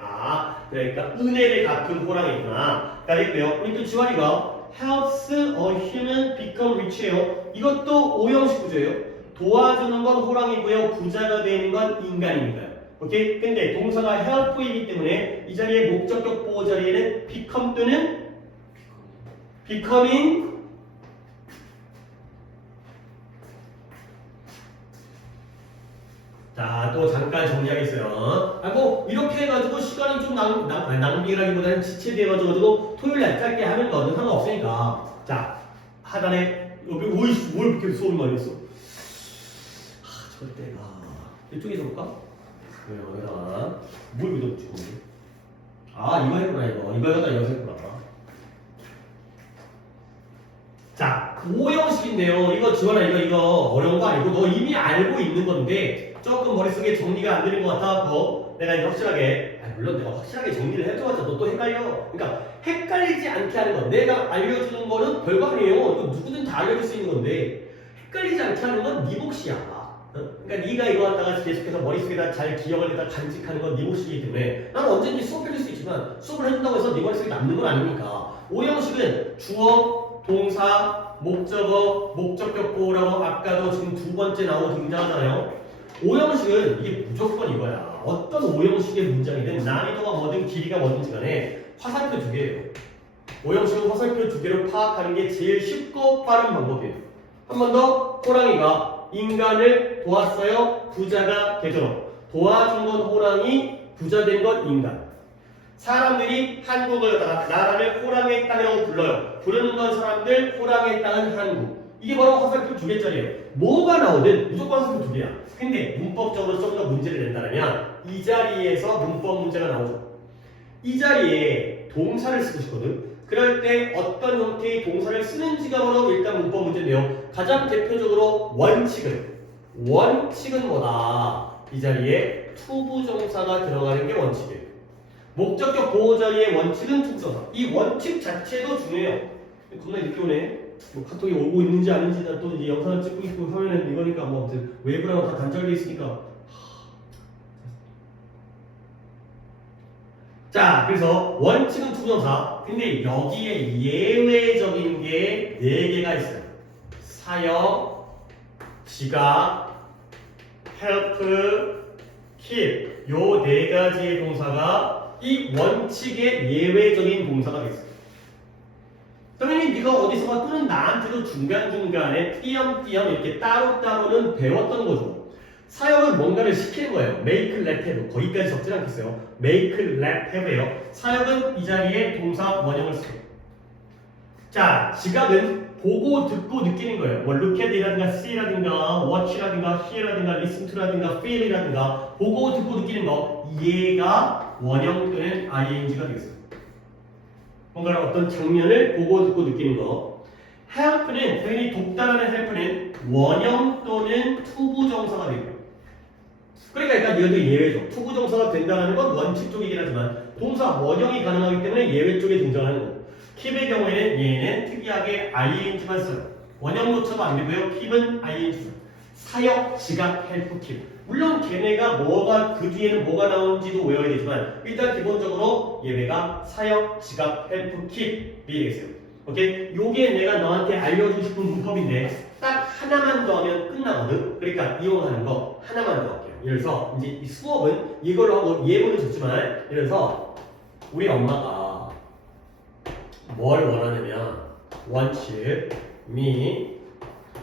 그러니까 은혜를 갚은 호랑이구나. 그러니까요. 우리 또 지환이가 helps a human become rich예요. 이것도 오형식 구조예요. 도와주는 건 호랑이고요. 부자가 되는 건 인간입니다. 오케이? 근데 동사가 help이기 때문에 이 자리에 목적격 보호 자리에는 become 또는 becoming 자, 또 잠깐 정리하겠어요. 뭐 이렇게 해가지고 시간이 좀 낭비라기보다는 지체돼가지고 토요일날 짧게 하는 거는 상관없으니까. 자, 하단에 여기 뭘 이렇게 수업을 많이 했어? 절대가 이쪽에서 볼까? 여기다가 뭘 믿었지? 이거 했구나 이거 갖다 여기서 했구나. 자, 오형식인데요. 이거 지원아 이거 어려운 거 아니고 너 이미 알고 있는 건데 조금 머릿속에 정리가 안 되는 것 같아서 내가 이제 확실하게 물론 내가 확실하게 정리를 해줘봤자 너 또 헷갈려. 그러니까 헷갈리지 않게 하는 건 내가 알려주는 거는 별거 아니에요. 이거 누구든 다 알려줄 수 있는 건데 헷갈리지 않게 하는 건 네 몫이야. 그러니까 네가 이거 갖다가 계속해서 머릿속에다 잘 기억을 해다 간직하는 건 네 몫이기 때문에 나는 언제든지 수업해줄 수 있지만 수업을 해준다고 해서 네 머릿속에 남는 건 아니니까. 오형식은 주어, 동사, 목적어, 목적격 보호라고 아까도 지금 두 번째 나오고 등장하잖아요. 오형식은 이게 무조건 이거야. 어떤 오형식의 문장이든 난이도가 뭐든 길이가 뭐든지 간에 화살표 두 개예요. 오형식은 화살표 두 개로 파악하는 게 제일 쉽고 빠른 방법이에요. 한 번 더. 호랑이가 인간을 도왔어요. 부자가 되도록. 도와준 건 호랑이, 부자 된 건 인간. 사람들이 한국을 갖다가 나라를 호랑이의 땅이라고 불러요. 부르는 건 사람들, 호랑이의 땅은 한국. 이게 바로 화살표 2개짜리예요. 뭐가 나오든 무조건 화살표 2개야. 근데 문법적으로 좀 더 문제를 낸다면 이 자리에서 문법 문제가 나오죠. 이 자리에 동사를 쓰고 싶거든. 그럴 때 어떤 형태의 동사를 쓰는지가 바로 일단 문법 문제인데요. 가장 대표적으로 원칙은 뭐다? 이 자리에 투부정사가 들어가는 게 원칙이에요. 목적격 보호 자리의 원칙은 투부정사. 이 원칙 자체도 중요해요. 겁나 늦게 오네. 뭐 카톡이 오고 있는지 아닌지 또 이제 영상을 찍고 있고 하면은 이거니까 뭐 아무튼 웨이브랑 다 단절돼 있으니까. 자, 그래서 원칙은 투부정사. 근데 여기에 예외적인 게 4개가 있어요. 사역, 지각, help, keep. 요 4가지의 동사가 이 원칙의 예외적인 동사가 되겠어요. 당연히 네가 어디서가 또는 나한테도 중간중간에 띄엄띄엄 이렇게 따로따로는 배웠던 거죠. 사역은 뭔가를 시키는 거예요. make, let, have. 거기까지 적지 않겠어요. make, let, have예요. 사역은 이 자리에 동사 원형을 써요. 자, 지각은 보고 듣고 느끼는 거예요. 뭐 look at이라든가 see라든가 watch라든가 hear라든가 listen to라든가 feel이라든가 보고 듣고 느끼는 거. 얘가 원형 또는 ing가 되겠어요. 뭔가 어떤 장면을 보고 듣고 느끼는 거. help는 당연히 돕다라는 help는 원형 또는 투부정사가 되고요. 그러니까 일단 이것도 예외죠. 투부정사가 된다는 건 원칙 쪽이긴 하지만 동사 원형이 가능하기 때문에 예외 쪽에 등장하는 거고. keep의 경우에는 얘는 특이하게 ing만 써요. 원형 놓쳐도 안 되고요. keep은 ing. 사역, 지각, help, keep. 물론 걔네가 뭐가 그 뒤에는 뭐가 나오는지도 외워야 되지만 일단 기본적으로 얘네가 사역, 지각, help, keep이 되겠어요. 오케이? 요게 내가 너한테 알려주고 싶은 문법인데 딱 하나만 더 하면 끝나거든. 그러니까 이용하는 거 하나만 더 할게요. 그래서 이제 이 수업은 이걸로 하고 예문은 좋지만 그래서 우리 엄마가 뭘 원하냐면 원칙,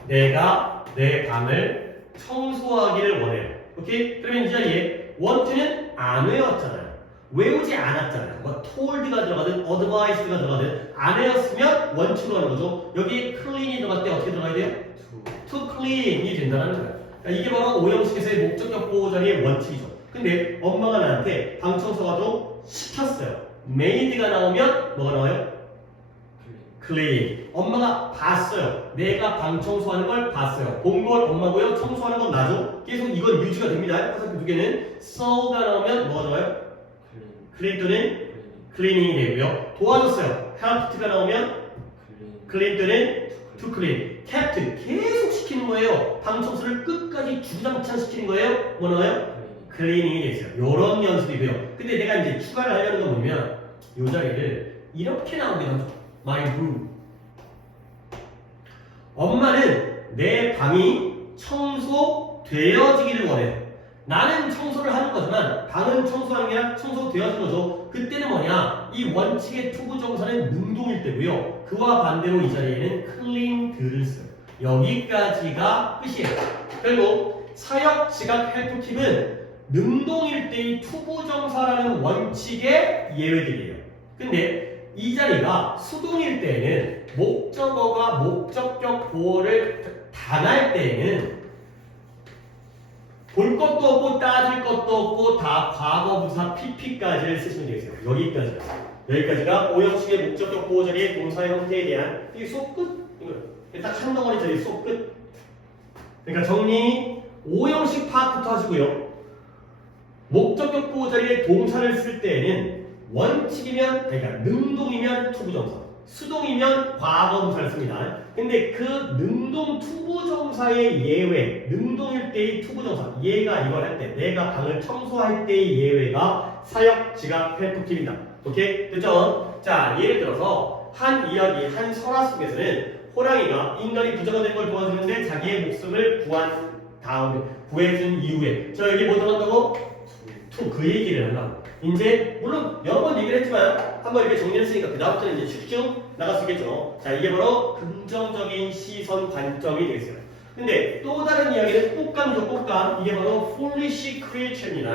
내가 내 방을 청소하기를 원해요. 오케이? 그러면 이 자리에 want는 안 외웠잖아요. 외우지 않았잖아요. 뭐 told가 들어가든 advised가 들어가든 안 외웠으면 원칙으로 하는 거죠. 여기 clean이 들어갈 때 어떻게 들어가야 돼요? to clean이 된다는 거예요. 그러니까 이게 바로 오형식에서의 목적격 보호 자리의 원칙이죠. 근데 엄마가 나한테 방 청소가 좀 시켰어요. made가 나오면 뭐가 나와요? clean. 엄마가 봤어요. 내가 방 청소하는 걸 봤어요. 본 건 엄마고요. 청소하는 건 나죠. 계속 이건 유지가 됩니다. 화살표 2개는 so가 나오면 뭐가 나와요? clean 또는 cleaning이 되고요. 도와줬어요. helped가 나오면 clean 또는 to clean. kept 계속 시키는 거예요. 방 청소를 끝까지 주장창 시키는 거예요. 뭐 나와요? cleaning이 되어요. 요런 연습이고요. 근데 내가 이제 추가를 하려는 거 보면 이 자리를 이렇게 나오게 하죠. My room. 엄마는 내 방이 청소되어지기를 원해요. 나는 청소를 하는 거지만 방은 청소하는 게 아니라 청소되어진 거죠. 그때는 뭐냐? 이 원칙의 투부정사는 능동일 때고요. 그와 반대로 이 자리에는 cleaned를 써요. 여기까지가 끝이에요. 그리고 사역, 지각, help, keep은 능동일 때의 투부정사라는 원칙의 예외들이에요. 근데 이 자리가 수동일 때에는 목적어가 목적격 보호를 당할 때에는 볼 것도 없고 따질 것도 없고 다 과거부사 PP까지를 쓰시면 되겠어요. 여기까지가 오형식의 목적격 보호 자리의 동사의 형태에 대한 이 수업 끝. 딱 한 덩어리 자리 수업 끝. 그러니까 정리 오형식 파트부터 하시고요. 목적격 보호 자리의 동사를 쓸 때에는 원칙이면 그러니까 능동이면 투부정사, 수동이면 과거분사를 씁니다. 근데 그 능동 투부정사의 예외, 능동일 때의 투부정사, 얘가 이걸 할 때, 내가 방을 청소할 때의 예외가 사역, 지각, help, keep입니다. 오케이? 됐죠? 자, 예를 들어서 한 이야기, 한 설화 속에서는 호랑이가 인간이 부자가 된 걸 도와주는데 자기의 목숨을 구한 다음에 구해준 이후에 저 여기 뭐 들어간다고? 그 얘기를 하려고. 이제 물론 여러 번 얘기를 했지만 한번 이렇게 정리했으니까 그 다음부터는 이제 쭉쭉 나갈 수 있겠죠. 자, 이게 바로 긍정적인 시선 관점이 되겠어요. 근데 또 다른 이야기는 꽃감이죠. 꽃감. 이게 바로 foolish creature입니다.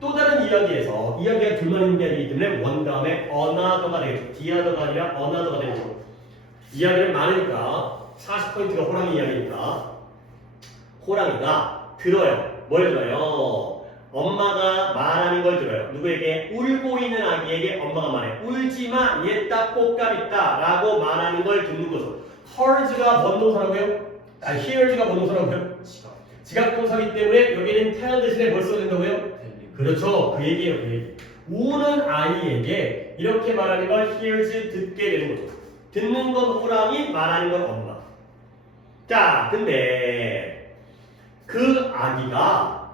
또 다른 이야기에서 이야기가 둘만 있는 게 아니기 때문에 원 다음에 another가 되겠죠. the other가 아니라 another가 되겠죠. 이야기는 많으니까 40포인트가 호랑이 이야기니까 호랑이가 들어요. 뭘 들어요? 엄마가 말하는 걸 들어요. 누구에게? 울고 있는 아기에게 엄마가 말해. 울지마, 얘다 꽃감 있다 라고 말하는 걸 듣는 거죠. hears가 뭔동사라고요? hears가 뭔동사라고요? 지각동사이기 때문에 여기는 tell 대신에 뭘 써야 된다고요? 그렇죠. 그 얘기예요. 그 얘기. 우는 아이에게 이렇게 말하는 걸 hears 듣게 되는 거죠. 듣는 건 호랑이, 말하는 건 엄마. 자, 근데 그 아기가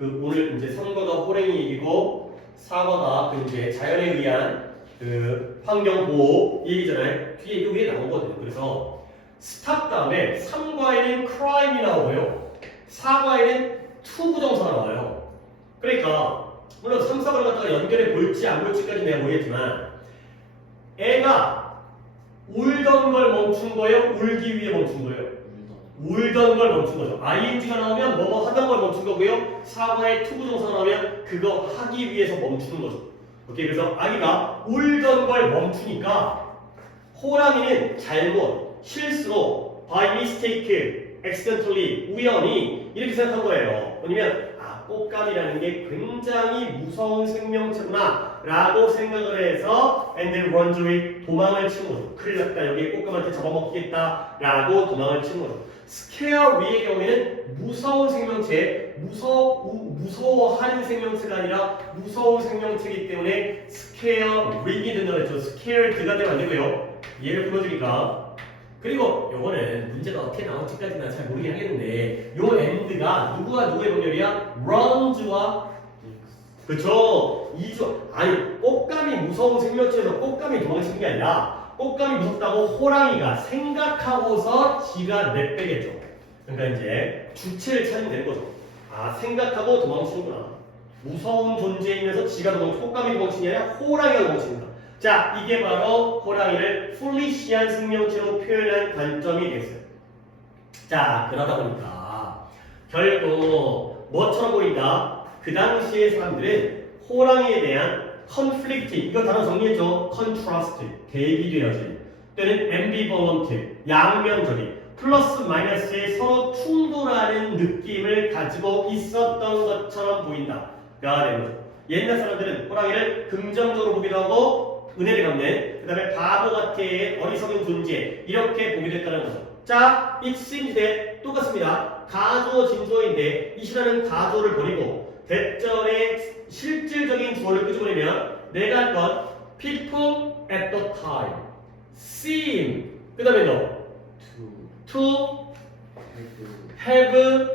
오늘 이제 선거가 호랑이 얘기고 사과가 이제 자연에 의한 환경 보호 얘기잖아요. 뒤에 이거 위에 나오거든요. 그래서 스탑 다음에 3과에는 crime이 나오고요. 4과에는 to 부정사가 나와요. 그러니까 물론 3, 4과를 갖다가 연결해 볼지 안 볼지까지 내가 모르겠지만 애가 울던 걸 멈춘 거예요? 울기 위해 멈춘 거예요? 울던 걸 멈춘 거죠. ing가 나오면 뭐뭐 하던 걸 멈춘 거고요. 사과에 to 부정사가 나오면 그거 하기 위해서 멈추는 거죠. 오케이, 그래서 아기가 울던 걸 멈추니까 호랑이는 잘못, 실수로, by mistake, accidentally, 우연히 이렇게 생각한 거예요. 뭐냐면 꽃감이라는 게 굉장히 무서운 생명체구나 라고 생각을 해서 and then runs away, 도망을 친 거죠. 큰일 났다, 여기 꽃감한테 잡아먹겠다 라고 도망을 친 거죠. scare의 경우에는 무서운 생명체, 무서워하는 생명체가 아니라 무서운 생명체이기 때문에 scare이 된다고 했죠. scared가 되면 안 되고요. 얘를 풀어주니까. 그리고 요거는 문제가 어떻게 나올지까지는 잘 모르긴 하겠는데 요 and가 누구와 누구의 연결이야? runs와 그쵸? 아니 꽃감이 무서운 생명체에서 꽃감이 도망치는 게 아니라 꽃감이 무섭다고 호랑이가 생각하고서 지가 내빼겠죠. 그러니까 이제 주체를 찾으면 되는 거죠. 생각하고 도망치는구나. 무서운 존재이면서 지가 꽃감이 도망치는 게 아니라 호랑이가 도망치는다. 자, 이게 바로 호랑이를 풀리시한 생명체로 표현한 관점이 되겠어요. 자, 그러다 보니까 결국 뭐처럼 보인다? 그 당시의 사람들은 호랑이에 대한 conflict, 이거 단어 정리했죠? contrast, 대비되어진 또는 ambivalent, 양면적인 플러스 마이너스의 서로 충돌하는 느낌을 가지고 있었던 것처럼 보인다가 되는 거죠. 옛날 사람들은 호랑이를 긍정적으로 보기도 하고 은혜를 갚는, 그 다음에 바보 같아의 어리석은 존재 이렇게 보게 됐다는 거죠. 자, it seems that 똑같습니다. 가주어 진주어인데 이 시라는 가주어를 버리고 대절의 실질적인 주어를 끄집어내면 내가 할 건 people at the time seem 그 다음에 to have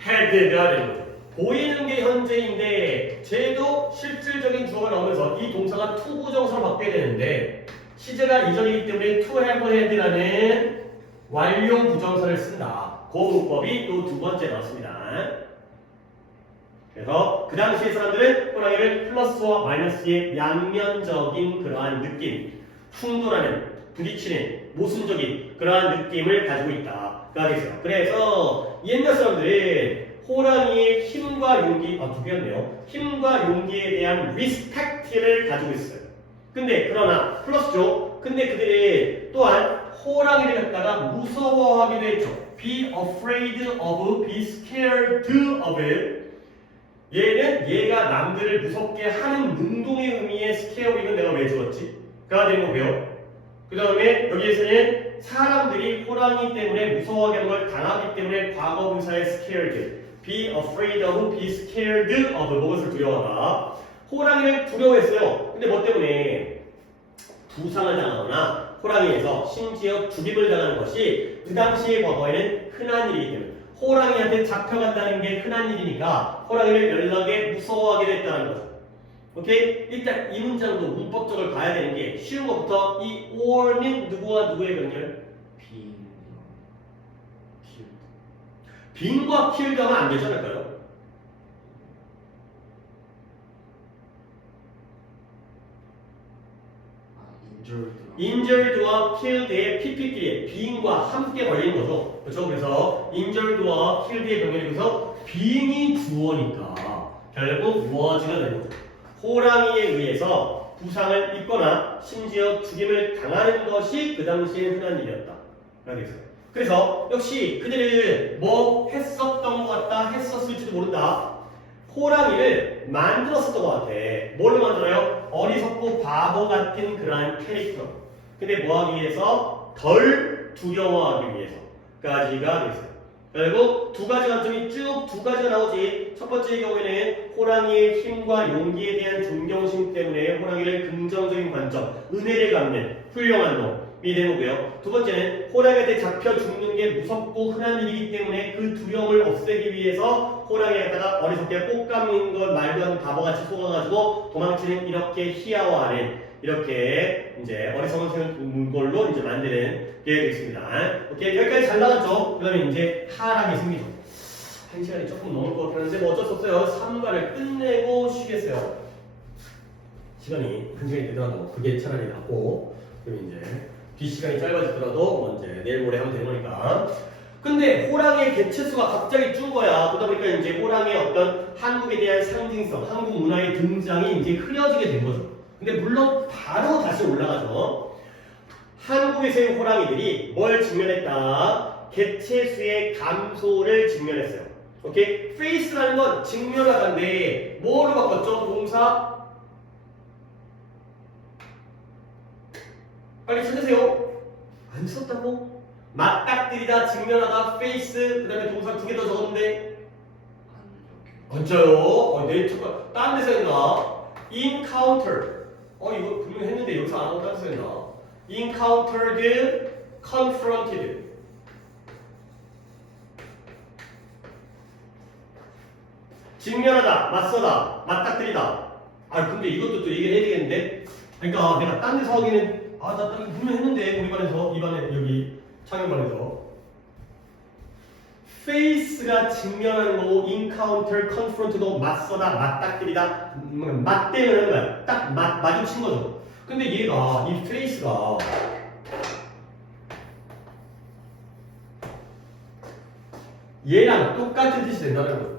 had가 되는 거죠. 보이는 게 현재인데 쟤도 실질적인 주어가 나오면서 이 동사가 to 부정사로 바뀌어야 되는데 시제가 이전이기 때문에 to have had라는 완료 부정사를 쓴다. 그 문법이 또 두 번째 나왔습니다. 그래서 그 당시의 사람들은 호랑이를 플러스와 마이너스의 양면적인 그러한 느낌, 충돌하는, 부딪히는, 모순적인 그러한 느낌을 가지고 있다가 되겠어요. 그래서 옛날 사람들은 호랑이의 힘과 용기, 두 개였네요. 힘과 용기에 대한 리스펙트를 가지고 있어요. 근데 그러나 플러스죠. 근데 그들이 또한 호랑이를 갖다가 무서워하기도 했죠. Be afraid of, be scared of it. 얘는 얘가 남들을 무섭게 하는 능동의 의미의 scare이건 내가 왜 주었지? 가 되는 거고요. 그 다음에 여기에서는 사람들이 호랑이 때문에 무서워하게 하는 걸 당하기 때문에 과거 분사의 scared. Be afraid of, be scared of. 무엇을 두려워하다. 호랑이를 두려워했어요. 근데 뭐 때문에? 부상을 당하거나 호랑이에서 심지어 죽임을 당하는 것이 그 당시의 과거에는 흔한 일이기 때문에 호랑이한테 잡혀간다는 게 흔한 일이니까 호랑이를 연락에 무서워하게 됐다는 거죠. 오케이? 일단 이 문장도 문법적으로 봐야 되는 게 쉬운 것부터 이 or는 누구와 누구의 연결? 빈과 killed 하면 안 되지 않을까요? injured와 killed의 pp끼리 being과 함께 걸리는 거죠. 그렇죠? 그래서 injured와 killed의 병렬이면서 being이 주어니까 결국 was가 되는 거죠. 호랑이에 의해서 부상을 입거나 심지어 죽임을 당하는 것이 그 당시에 흔한 일이었다. 라고 했어요. 그래서 역시 그들은 뭐 했었던 것 같다, 했었을지도 모른다. 호랑이를 만들었었던 것 같아. 뭘로 만들어요? 어리석고 바보 같은 그러한 캐릭터. 근데 뭐 하기 위해서? 덜 두려워하기 위해서까지가 되겠어요. 결국 두 가지 관점이 쭉 두 가지가 나오지. 첫 번째의 경우에는 호랑이의 힘과 용기에 대한 존경심 때문에 호랑이를 긍정적인 관점, 은혜를 갚는 훌륭한 놈이 되는 거고요. 두 번째는 호랑이한테 잡혀 죽는 게 무섭고 흔한 일이기 때문에 그 두려움을 없애기 위해서 호랑이에 갖다가 어리석게 꽃 감는 걸 말도 안 바보같이 속아가지고 도망치는 이렇게 희야화하는 이렇게 이제 어리석은 걸로 이제 만드는 게 되겠습니다. 오케이, 여기까지 잘 나갔죠? 그 다음에 이제 하락이 생기죠. 한 시간이 조금 넘을 것 같긴 한데 뭐 어쩔 수 없어요. 3과를 끝내고 쉬겠어요. 시간이 한 시간이 되더라도 그게 차라리 낫고, 그럼 이제 뒷시간이 짧아지더라도 뭐 이제 내일 모레 하면 되는 거니까. 근데 호랑이의 개체수가 갑자기 준 거야. 그러다 보니까 이제 호랑이의 어떤 한국에 대한 상징성, 한국 문화의 등장이 이제 흐려지게 된 거죠. 근데 물론 바로 다시 올라가죠. 한국에서의 호랑이들이 뭘 직면했다? 개체수의 감소를 직면했어요. 오케이? face라는 건 직면하다인데 뭐로 바꿨죠? 동사? 빨리 찾으세요. 안 썼다고? 맞닥뜨리다, 직면하다, face, 그 다음에 동사 두 개 더 적었는데 맞아요. 내 초가 다른 데서 했나? encounter. 이거 분명히 했는데 여기서 안 하고 다른 데서 했나? encountered, confronted. 직면하다, 맞서다, 맞닥뜨리다. 근데 이것도 또 얘기를 해야 되겠는데? 그러니까 내가 딴 데서 하기는 나 분명히 했는데 우리 반에서 이 반에 여기 창현반에서 face가 직면하는 거고 encounter, confront도 맞서다, 맞닥뜨리다, 맞대는 거야. 딱 마주친 거죠. 근데 얘가 이 face가 얘랑 똑같은 뜻이 된다는 거예요.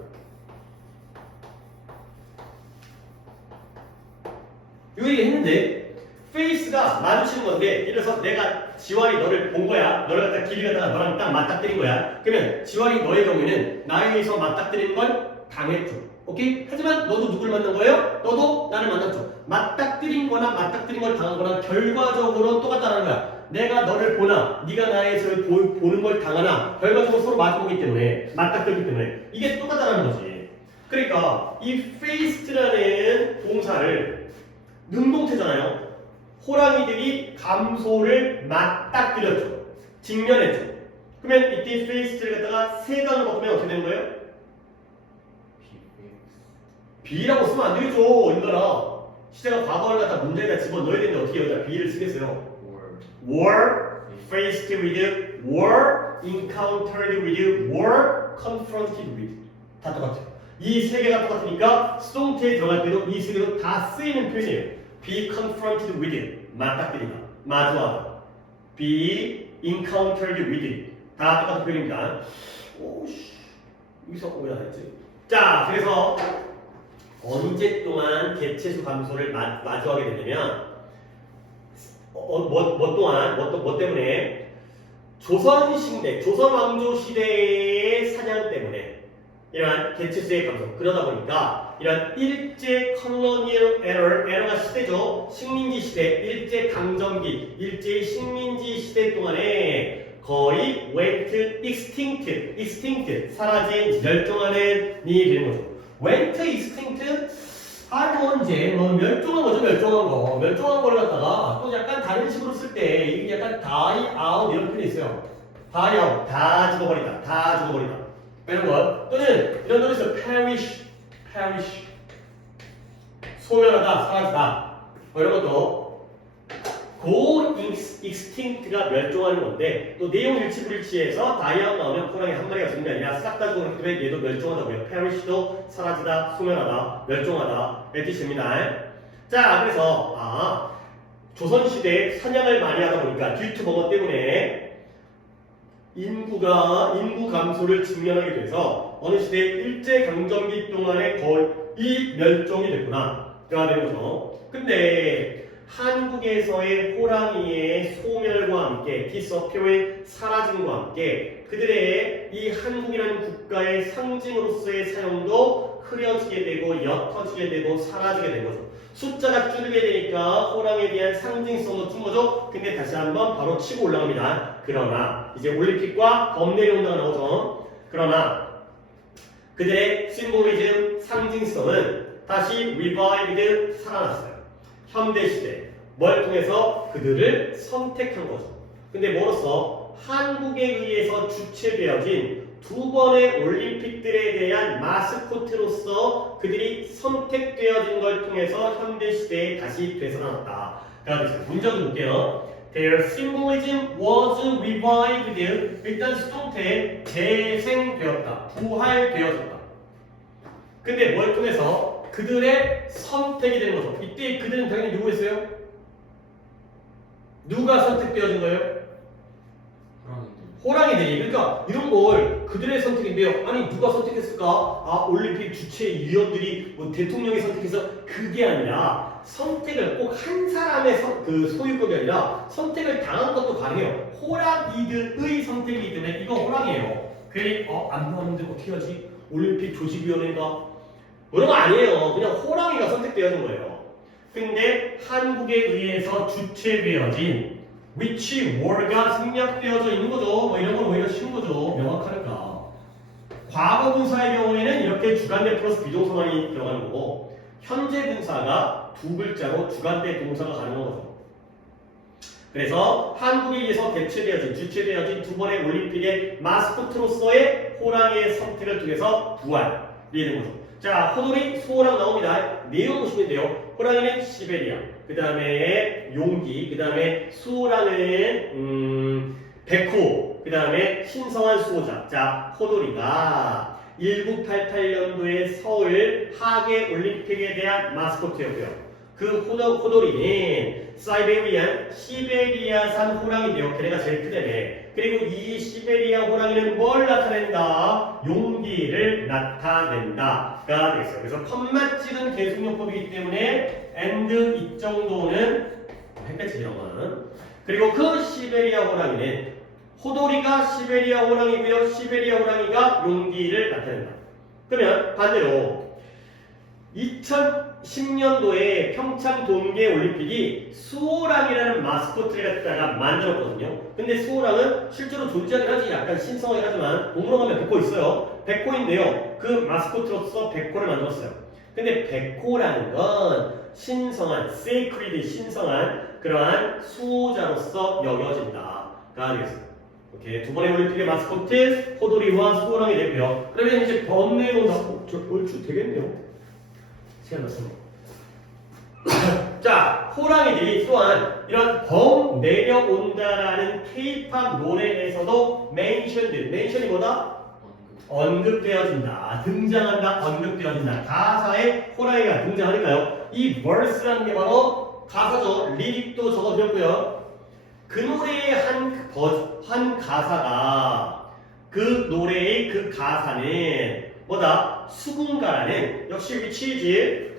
이 얘기 했는데 페이스가 마주치는 건데 예를 들어서 내가 지환이 너를 본 거야. 너를 갖다 길이 갖다가 너랑 딱 맞닥뜨린 거야. 그러면 지환이 너의 경우에는 나에 의해서 맞닥뜨린 걸 당했죠. 오케이? 하지만 너도 누굴 만난 거예요? 너도 나를 만났죠. 맞닥뜨린 거나 맞닥뜨린 걸 당한 거나 결과적으로 똑같다는 거야. 내가 너를 보나 네가 나에 의해서 보는 걸 당하나 결과적으로 서로 마주보기 때문에 맞닥뜨리기 때문에 이게 똑같다는 거지. 그러니까 이 faced라는 동사를 능동태잖아요. 호랑이들이 감소를 맞닥뜨렸죠. 직면했죠. 그러면 이때 faced를 갖다가 세 단어로 바꾸면 어떻게 되는 거예요? B라고 쓰면 안 되겠죠. 인간아. 시제가 과거를 갖다 문제에다 집어넣어야 되는데 어떻게 여기다 B를 쓰겠어요? Were faced with, were encountered with, were confronted with. 다 똑같아요. 이 세 개가 똑같으니까 수동태에 들어갈 때도 이 세 개도 다 쓰이는 표현이에요. Be confronted with, 맞닥뜨리다, 마주하다. Be encountered with, 다 똑같은 표현입니다. 오씨, 여기서 왜 안 했지? 자, 그래서 언제 동안 개체수 감소를 마주하게 되냐면 뭐 때문에? 조선 왕조 시대의 사냥 때문에 이러한 개체수의 감소. 그러다 보니까 이런 일제 컬러니얼 에러가 시대죠. 식민지 시대, 일제 강점기, 일제 식민지 시대 동안에 거의 went extinct, 사라진, 멸종하는 이 되는 거죠. went extinct? 이제 멸종한 거죠. 멸종한 거를 갖다가 또 약간 다른 식으로 쓸 때 이게 약간 die out 이런 표현이 있어요. die out, 다 죽어버리다. 이런 것 또는 이런 놈이 있어요. perish, 소멸하다, 사라지다. 이런 것도 go extinct가 멸종하는 건데 또 내용 일치불일치해서 die out 나오면 호랑이 한 마리가 죽는 게 아니라 싹 다 죽는 때문에 얘도 멸종하다고요. perish도 사라지다, 소멸하다, 멸종하다 이런 뜻입니다. 자, 그래서 조선시대에 사냥을 많이 하다 보니까 듀투 버거 때문에 인구 감소를 직면하게 돼서 어느 시대 일제 강점기 동안에 거의 멸종이 됐구나. 가 되는 거죠. 근데 한국에서의 호랑이의 소멸과 함께 디서피어의 사라짐과 함께 그들의 이 한국이라는 국가의 상징으로서의 사용도 흐려지게 되고 옅어지게 되고 사라지게 된 거죠. 숫자가 줄게 되니까 호랑이에 대한 상징성도 준 거죠. 근데 다시 한번 바로 치고 올라갑니다. 그러나 이제 올림픽과 범 내려온다가 나오죠. 그러나 그들의 심볼리즘 상징성은 다시 리바이브드 살아났어요. 현대시대 뭘 통해서 그들을 선택한 거죠. 근데 뭐로써 한국에 의해서 주최되어진 두 번의 올림픽들에 대한 마스코트로서 그들이 선택되어진 걸 통해서 현대시대에 다시 되살아났다. 그래서 문제 좀 볼게요. Their symbolism was revived. 일단 수동태 재생되었다. 부활되어졌다. 근데 뭘 통해서? 그들의 선택이 되는 거죠. 이때 그들은 당연히 누구였어요? 누가 선택되어진 거예요? 호랑이들이. 그러니까 이런 걸 그들의 선택인데요. 아니 누가 선택했을까? 아 올림픽 주최위원들이 뭐 대통령이 선택해서 그게 아니라 선택을 꼭 한 사람의 그 소유권이 아니라 선택을 당한 것도 가능해요. 호랑이들의 선택이기 때문에 이거 호랑이에요. 괜히 안 나왔는데 어떻게 하지? 올림픽 조직위원회가 그런 거 아니에요. 그냥 호랑이가 선택되어진 거예요. 근데 한국에 의해서 주최되어진 which word가 생략되어져 있는 거죠. 뭐 이런 건 오히려 쉬운 거죠. 명확하니까. 과거 분사의 경우에는 이렇게 주간대 플러스 비동사만이 들어가는 거고 현재 분사가 두 글자로 주간대 동사가 가능한 거죠. 그래서 한국에 의해서 주최되어진 두 번의 올림픽의 마스코트로서의 호랑이의 선택을 통해서 부활이 되는 거죠. 자, 호돌이, 소호랑 나옵니다. 내용 보시면 돼요. 호랑이는 시베리아, 그 다음에 용기, 그 다음에 소호랑은 백호, 그 다음에 신성한 수호자. 자, 호돌이가 1988년도에 서울 하계 올림픽에 대한 마스코트였고요. 그 호돌이는 사이베리안, 시베리아산 호랑이인데요. 걔네가 제일 크다며. 그리고 이 시베리아 호랑이는 뭘 나타낸다? 용기를 나타낸다가 되겠어요. 그래서 컴마 찍은 계속용법이기 때문에 and 이 정도는 헷갈리지 이런 거는. 그리고 그 시베리아 호랑이는 호돌이가 시베리아 호랑이고요. 시베리아 호랑이가 용기를 나타낸다. 그러면 반대로 2010년도에 평창 동계올림픽이 수호랑이라는 마스코트를 갖다가 만들었거든요. 근데 수호랑은 실제로 존재하긴 하지, 약간 신성하긴 하지만 동물원 가면 백호 있어요. 백호인데요. 그 마스코트로서 백호를 만들었어요. 근데 백호라는 건 신성한, sacred, 신성한 그러한 수호자로서 여겨진다가 되겠습니다. 이렇게 두 번의 올림픽의 마스코트 호돌이와 수호랑이 되고요. 그러면 이제 번뇌로 얼추 되겠네요. 시간 맞습니다. 자, 호랑이들이 또한 이런 범 내려온다라는 K-팝 노래에서도 mention이 뭐다? 언급되어진다. 등장한다. 언급되어진다. 가사에 호랑이가 등장하니까요. 이 verse라는 게 바로 가사죠. 리릭도 적어드렸고요. 그 노래의 한 가사가 그 노래의 그 가사는 뭐다? 수군가라는 역시 위치이지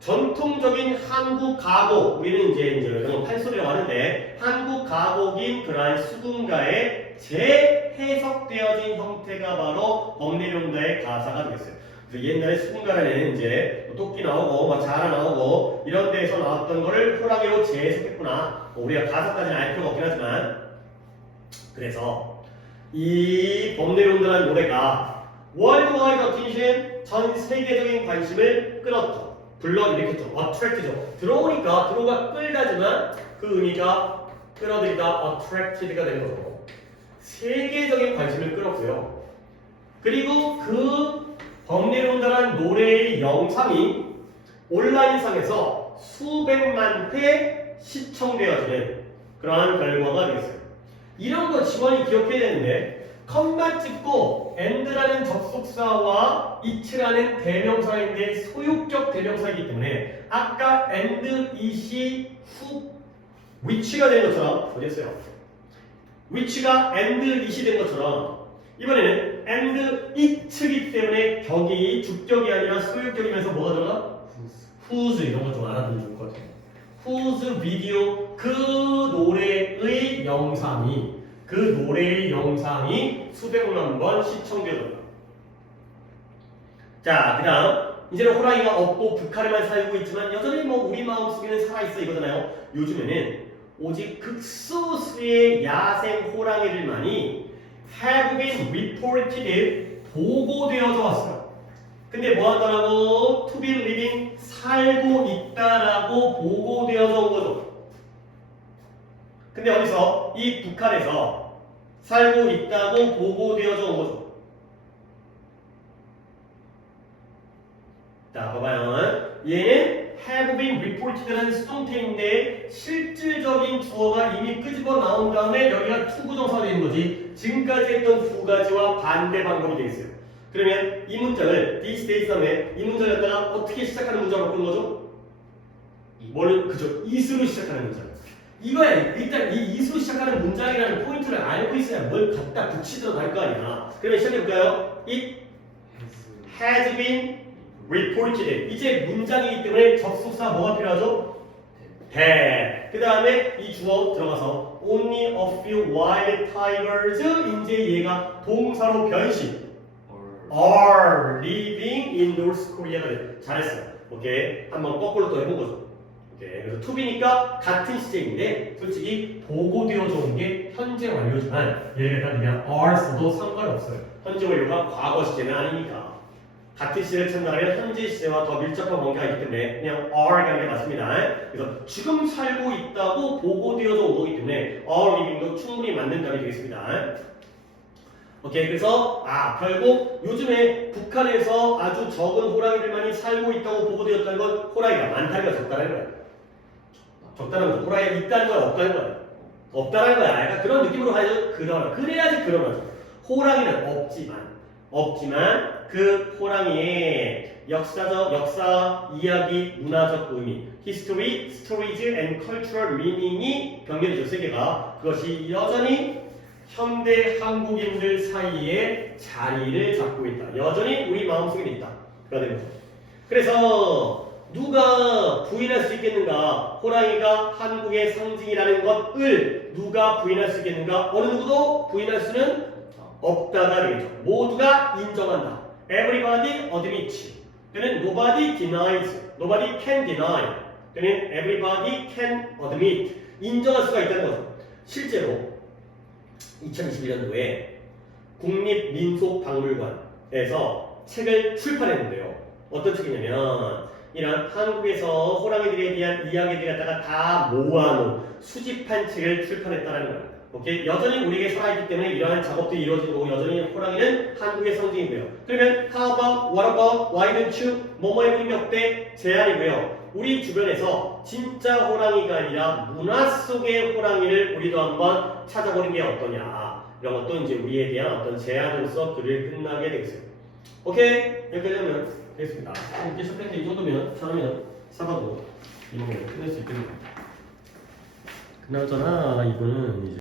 전통적인 한국 가곡, 우리는 이제 이런 판소리라고 하는데 한국 가곡인 그러한 수군가의 재해석되어진 형태가 바로 범내룡가의 가사가 되겠어요. 그래서 옛날에 수군가라는 이제 토끼 나오고 막 자라 나오고 이런 데에서 나왔던 거를 호랑이로 재해석했구나. 우리가 가사까지는 알 필요가 없긴 하지만 그래서 이 범내룡가라는 노래가 월드와이드 어텐션, 전 세계적인 관심을 끌었죠. 불러일으켰죠. attract죠. 들어오가 끌다지만 그 의미가 끌어들이다, attracted가 되는 거죠. 세계적인 관심을 끌었고요. 그리고 그 범내룡다라는 노래의 영상이 온라인상에서 수백만 회 시청되어지는 그러한 결과가 되겠어요. 이런 거 직원이 기억해야 되는데 컴마 찍고 and라는 접속사와 it라는 대명사인데 소유격 대명사이기 때문에 아까 and, it이 후 which가 되는 것처럼 어디였어요? which가 and it이 된 것처럼 이번에는 and it이기 때문에 격이 주격이 아니라 소유격이면서 뭐가 들어가? whose 이런 거 좀 알아두면 좋을 것 같아요. whose video 그 노래의 영상이 수백만 번 시청되었다. 자, 그 다음 이제는 호랑이가 없고 북한에만 살고 있지만 여전히 뭐 우리 마음속에는 살아있어 이거잖아요. 요즘에는 오직 극소수의 야생 호랑이들만이 have been reported 보고되어져 왔어요. 근데 뭐 한다라고? to be living 살고 있다라고 보고되어져 온 거죠. 근데 어디서? 이 북한에서 살고 있다고 보고되어져 온 거죠. 자, 봐봐요. 얘는 have been reported라는 수동태인데 실질적인 주어가 이미 끄집어 나온 다음에 여기가 투부정사가 되는 거지. 지금까지 했던 두 가지와 반대 방법이 되겠어요. 그러면 이 문장을 these days 다음에 이 문장을 갖다가 어떻게 시작하는 문장으로 바꾸는 거죠? 그죠? is로 시작하는 문장. 이거야. 일단 이 is로 시작하는 문장이라는 포인트를 알고 있어야 뭘 갖다 붙이도록 할 거 아니야. 그러면 시작해볼까요? It has been reported. 이제 문장이기 때문에 접속사 뭐가 필요하죠? that. 그 다음에 이 주어 들어가서 only a few wild tigers. 이제 얘가 동사로 변신. are living in North Korea가 돼. 잘했어요. 오케이. 한번 거꾸로 또 해본 거죠. 오케이. 그래서 to be니까 같은 시제인데 솔직히 보고되어져 온 게 현재 완료지만 얘가 그냥 are 써도 상관없어요. 현재 완료가 과거 시제는 아니니까. 같은 시제를 찾는다면 현재 시제와 더 밀접한 관계가 있기 때문에 그냥 are 가는 게 맞습니다. 그래서 지금 살고 있다고 보고되어져 온 거기 때문에 are living도 충분히 맞는 답이 되겠습니다. 오케이. 그래서 결국 요즘에 북한에서 아주 적은 호랑이들만이 살고 있다고 보고되었다는 건 호랑이가 많다는 거야, 적다는 거야. 적다는 거죠. 호랑이가 있다는 거야, 없다는 거야. 없다는 거야. 약간 그런 느낌으로 가야죠. 그래야지 그러면 호랑이는 없지만 그 호랑이의 역사, 이야기, 문화적 의미, history, stories and cultural meaning이 병렬이죠. 세 개가. 그것이 여전히 현대 한국인들 사이에 자리를 잡고 있다. 여전히 우리 마음속에 있다. 그가 되는 거죠. 그래서 누가 부인할 수 있겠는가? 호랑이가 한국의 상징이라는 것을 누가 부인할 수 있겠는가? 어느 누구도 부인할 수는 없다가 되겠죠. 모두가 인정한다. Everybody admits. 또는 nobody denies. Nobody can deny. 또는 everybody can admit. 인정할 수가 있다는 거죠. 실제로 2021년도에 국립민속박물관에서 책을 출판했는데요. 어떤 책이냐면 이런 한국에서 호랑이들에 대한 이야기들 갖다가 다 모아놓은 수집한 책을 출판했다는 거예요. 오케이? 여전히 우리에게 살아있기 때문에 이러한 작업들이 이루어지는 거고 여전히 호랑이는 한국의 상징이고요. 그러면 how about, what about, why don't you? 뭐뭐의 의미 어때? 제안이고요. 우리 주변에서 진짜 호랑이가 아니라 문화 속의 호랑이를 우리도 한번 찾아보는 게 어떠냐. 이런 것도 이제 우리에 대한 어떤 제안으로서 글을 끝나게 되겠어요. 오케이? 여기까지 하면 되겠습니다. 이렇게 시작했는데 이 정도면 잘하면 사과도 이번에 끝낼 수 있겠네요. 그나저나 이거는 이제